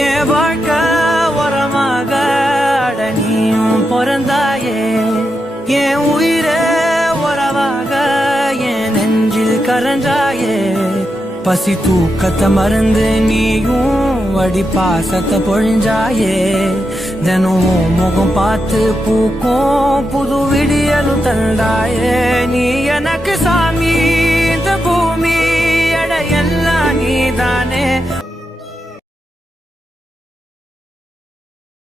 என் வாழ்க்கை உரமாக அட நீயும் பிறந்தாயே, என் உயிரே உறவாக என் நெஞ்சில் கரஞ்சாயே. பசி தூக்கத்தை மறந்து நீயும் அடி பாசத்தை பொழிஞ்சாயே. தினம் முகம் பார்த்து பூக்கும் புது விடியலும் தந்தாயே. நீ எனக்கு சாமி, இந்த பூமி எட எல்லாம் நீதானே.